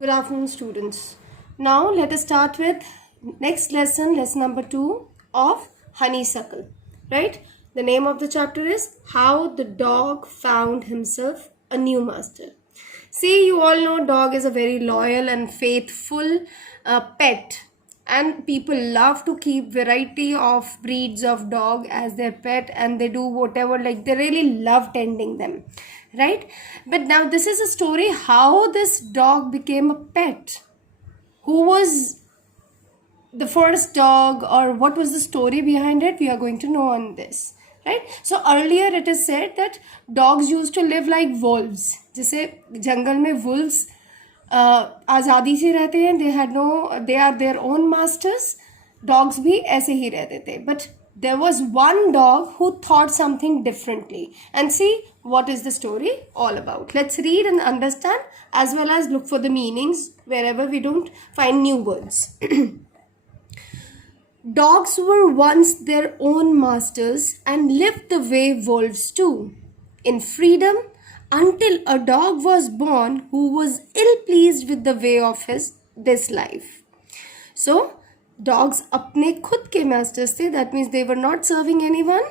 Good afternoon, students. Now let us start with next lesson, lesson number 2 of Honeysuckle. Right? The name of the chapter is How the Dog Found Himself a New Master. See, you all know dog is a very loyal and faithful pet, and people love to keep variety of breeds of dog as their pet, and they do whatever, like they really love tending them, right? But now this is a story how this dog became a pet. Who was the first dog, or what was the story behind it? We are going to know on this, right? So earlier it is said that dogs used to live like wolves. जैसे जंगल में wolves आज़ादी से रहते हैं, they are their own masters. Dogs भी ऐसे ही रहते थे. But there was one dog who thought something differently. And see what is the story all about. Let's read and understand, as well as look for the meanings wherever we don't find new words. Dogs were once their own masters and lived the way wolves do, in freedom, until a dog was born who was ill-pleased with the way of this life. So, dogs अपने खुद के masters थे. That means they were not serving anyone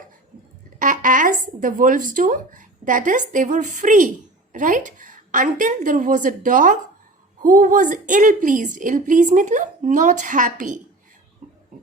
as the wolves do. That is, they were free, right? Until there was a dog who was ill-pleased. Ill-pleased मतलब not happy.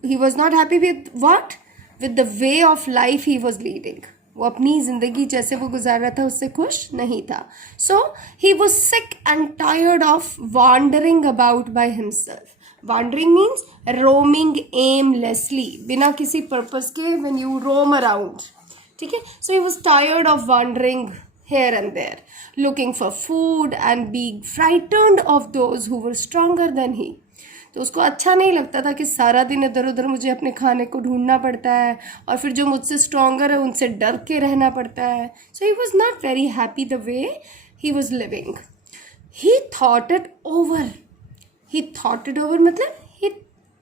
He was not happy with what? With the way of life he was leading. वो अपनी जिंदगी जैसे वो गुजार रहा था उससे खुश नहीं था. So he was sick and tired of wandering about by himself. Wandering means roaming aimlessly, बिना किसी purpose के, when you roam around. ठीक है? So he was tired of wandering here and there, looking for food and being frightened of those who were stronger than he. तो उसको अच्छा नहीं लगता था कि सारा दिन इधर उधर मुझे अपने खाने को ढूंढना पड़ता है, और फिर जो मुझसे स्ट्रॉन्गर है उनसे डर के रहना पड़ता है. So he was not very happy the way he was living. He thought it over. He thought it over मतलब he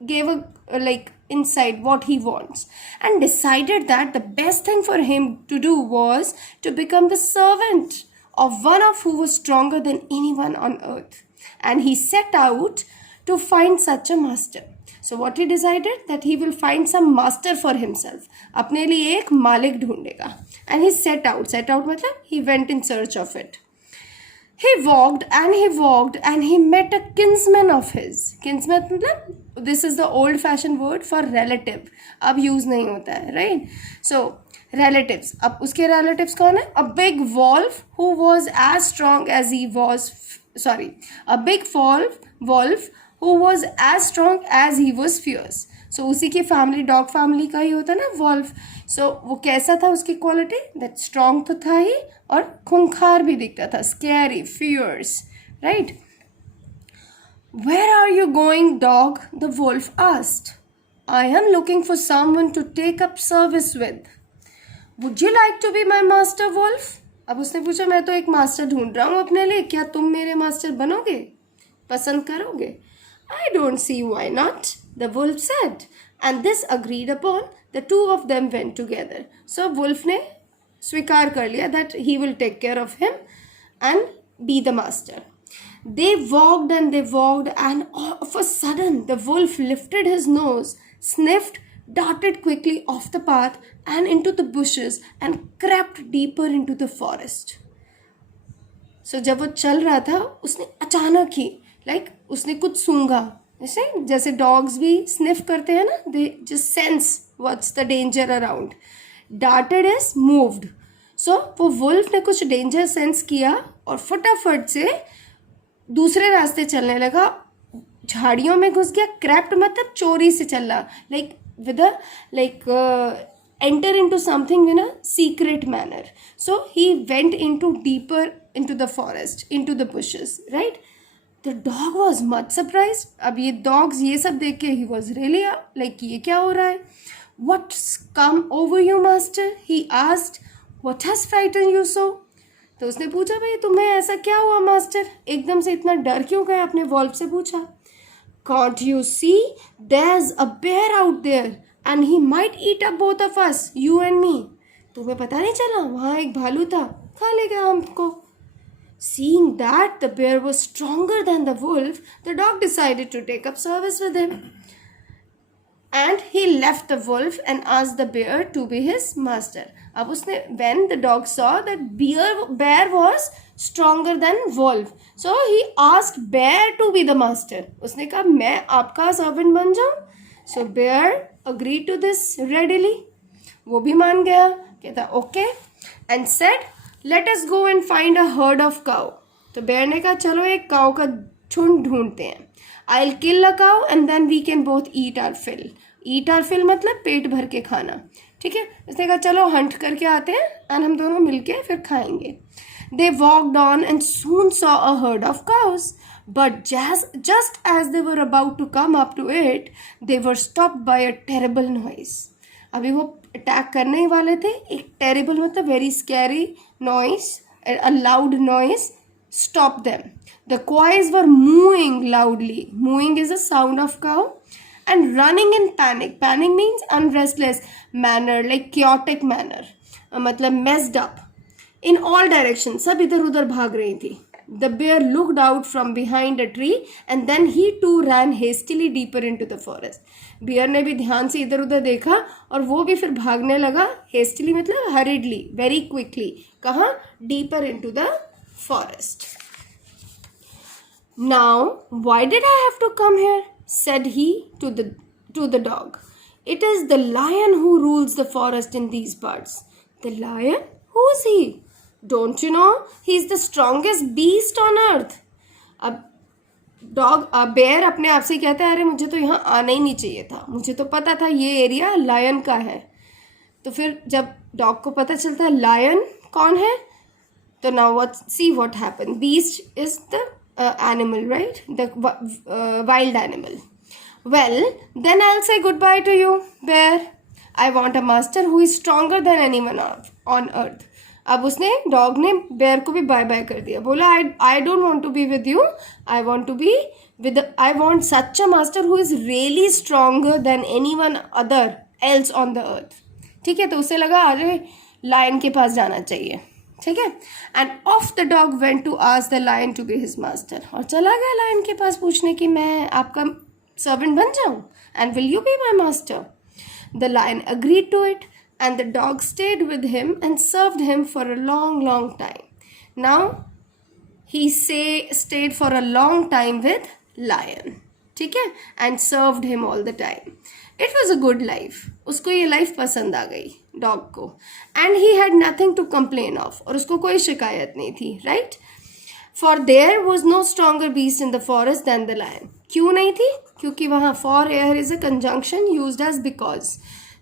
gave a like inside what he wants, and decided that the best thing for him to do was to become the servant of one of who was stronger than anyone on earth. And he set out to find such a master. So what he decided, that he will find some master for himself. अपने लिए एक मालिक ढूंढेगा. And he set out मतलब he went in search of it. He walked and he met a kinsman of his. Kinsman मतलब this is the old fashioned word for relative. अब use नहीं होता है, right? So relatives. अब उसके relatives कौन है? A big wolf who was as strong as he was. A big wolf who was as strong as he was fierce. So उसी की family, dog family का ही होता है ना wolf. So वो कैसा था उसकी quality? That strong तो था ही, और खूंखार भी दिखता था, scary, fierce, right? Where are you going, dog? The wolf asked. I am looking for someone to take up service with. Would you like to be my master, wolf? अब उसने पूछा, मैं तो एक मास्टर ढूंढ रहा हूँ अपने लिए, क्या तुम मेरे मास्टर बनोगे, पसंद करोगे? I don't see why not, the wolf said. And this agreed upon, the two of them went together. So wolf ने स्वीकार कर लिया that he will take care of him and be the master. They walked, and all of a sudden the wolf lifted his nose, sniffed, darted quickly off the path and into the bushes and crept deeper into the forest. So जब वो चल रहा था, उसने अचानक ही उसने कुछ सूंघा. जैसे डॉग्स भी स्निफ करते हैं ना, they just sense what's the danger around. Darted is moved. So वो वुल्फ ने कुछ डेंजर सेंस किया और फटाफट से दूसरे रास्ते चलने लगा, झाड़ियों में घुस गया. क्रैप्ट मतलब चोरी से चलना, with enter into something in a secret manner. So he went deeper into the forest, into the bushes, right? The dog was much surprised. अब ये dogs ये सब देख के he was really ये क्या हो रहा है? What's come over you, master? He asked. What has frightened you so? तो उसने पूछा, भाई तुम्हें ऐसा क्या हुआ मास्टर, एकदम से इतना डर क्यों गए? अपने वॉल्फ से पूछा. Can't you see? There's a bear out there and he might eat up both of us, you and me. तुम्हें पता नहीं चला? वहाँ एक भालू था, खा लेगा हमको. Seeing that the bear was stronger than the wolf, the dog decided to take up service with him. And he left the wolf and asked the bear to be his master. अब उसने, when the dog saw that bear was stronger than wolf, so he asked bear to be the master. उसने कहा मैं आपका servant बन जाऊं. So bear agreed to this readily. वो भी मान गया, कहता okay, and said let us go and find a herd of cow. तो bear ने कहा चलो एक काऊ का झुंड ढूंढते हैं. I'll kill a cow and then we can both eat our fill. Eat our fill मतलब पेट भर के खाना. ठीक है, उसने कहा चलो हंट करके आते हैं and हम दोनों मिलके फिर खाएंगे. They walked on and soon saw a herd of cows. But just as they were about to come up to it, they were stopped by a terrible noise. अभी वो अटैक करने ही वाले थे. एक terrible मतलब very scary noise, a loud noise stopped them. The cows were mooing loudly. Mooing is a sound of cow. And running in panic. Panic means unrestless manner, like chaotic manner. मतलब messed up. In all directions. सब इधर उधर भाग रही थी. The bear looked out from behind a tree and then he too ran hastily deeper into the forest. Bear ने भी ध्यान से इधर उधर देखा और वो भी फिर भागने लगा. Hastily मतलब hurriedly, very quickly. कहाँ? Deeper into the forest. Now, why did I have to come here? Said he to the dog. It is the lion who rules the forest in these parts. The lion? Who is he? Don't you know? He is the strongest beast on earth. अब bear अपने आप से कहता है अरे मुझे तो यहाँ आना ही नहीं चाहिए था. मुझे तो पता था ये एरिया लायन का है. तो फिर जब डॉग को पता चलता है लायन कौन है, तो now see what happened. Beast is the animal, right? The wild animal. Well, then I'll say goodbye to you, bear. I want a master who is stronger than anyone on earth. अब उसने dog ने bear को भी bye bye कर दिया. बोला I don't want to be with you. I want such a master who is really stronger than anyone other else on the earth. ठीक है, तो उसे लगा अरे लायन के पास जाना चाहिए. ठीक है, and of the dog went to ask the lion to be his master. और चला गया लायन के पास पूछने की मैं आपका सर्वेंट बन जाऊं and will you be my master. The lion agreed to it and the dog stayed with him and served him for a long time. Now he stayed for a long time with lion. ठीक है, and served him all the time. It was a good life. उसको ये life पसंद आ गई dog को. And he had nothing to complain of. और उसको कोई शिकायत नहीं थी, right? For there was no stronger beast in the forest than the lion. क्यों नहीं थी? क्योंकि वहाँ for here is a conjunction used as because.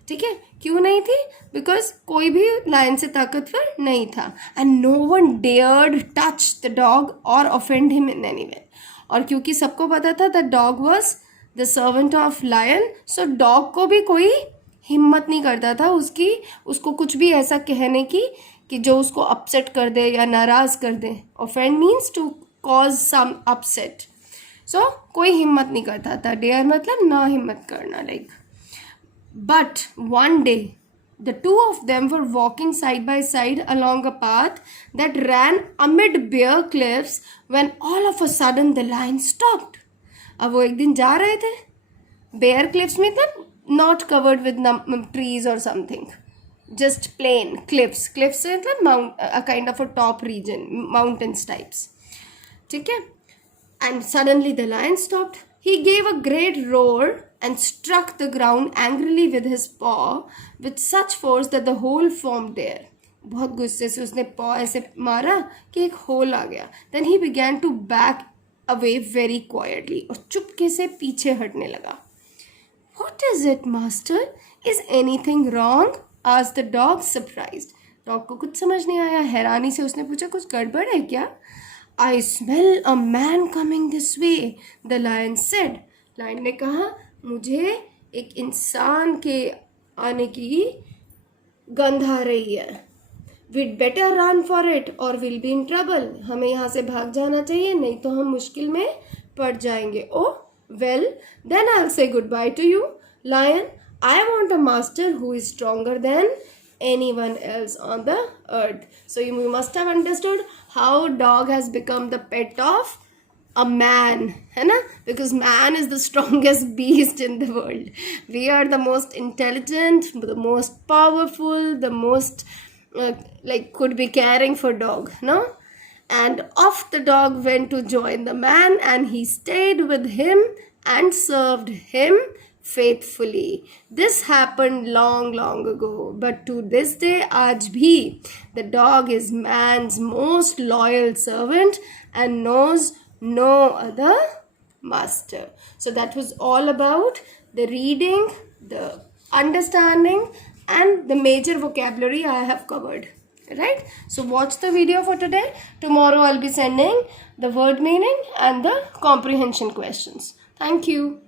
ठीक है, क्यों नहीं थी? बिकॉज कोई भी लायन से ताकतवर नहीं था. And no one dared touch the dog और offend him in any way. और क्योंकि सबको पता था the dog was the servant of lion, so dog को भी कोई हिम्मत नहीं करता था उसको कुछ भी ऐसा कहने की कि जो उसको अपसेट कर दे या नाराज कर दे. Offend means to cause some upset. So कोई हिम्मत नहीं करता था. डेयर मतलब ना हिम्मत करना, like. But one day, the two of them were walking side by side along a path that ran amid bare cliffs when all of a sudden the lion stopped. अब वो एक दिन जा रहे थे bare cliffs में, मतलब not covered with trees or something, just plain cliffs. Cliffs मतलब a kind of a top region, mountains types. ठीक है, and suddenly the lion stopped. He gave a great roar and struck the ground angrily with his paw with such force that the hole formed there. बहुत गुस्से से उसने paw ऐसे मारा कि एक hole आ गया. Then he began to back away very quietly. और चुपके से पीछे हटने लगा. What is it, master? Is anything wrong? asked the dog, surprised. Dog को कुछ समझ नहीं आया. हैरानी से उसने पूछा कुछ गड़बड़ है क्या? I smell a man coming this way, the lion said. Lion ने कहा मुझे एक इंसान के आने की गंध आ रही है. We'd better run for it or we'll be in trouble. हमें यहाँ से भाग जाना चाहिए, नहीं तो हम मुश्किल में पड़ जाएंगे. Oh, well, then I'll say goodbye to you, lion. I want a master who is stronger than anyone else on the earth. So you must have understood how dog has become the pet of a man, है ना? Because man is the strongest beast in the world. We are the most intelligent, the most powerful, the most could be caring for dog, no? And off the dog went to join the man, and he stayed with him and served him faithfully. This happened long ago, but to this day, aaj bhi, the dog is man's most loyal servant and knows no other master. So that was all about the reading, the understanding, and the major vocabulary I have covered. Right? So watch the video for today. Tomorrow I'll be sending the word meaning and the comprehension questions. Thank you.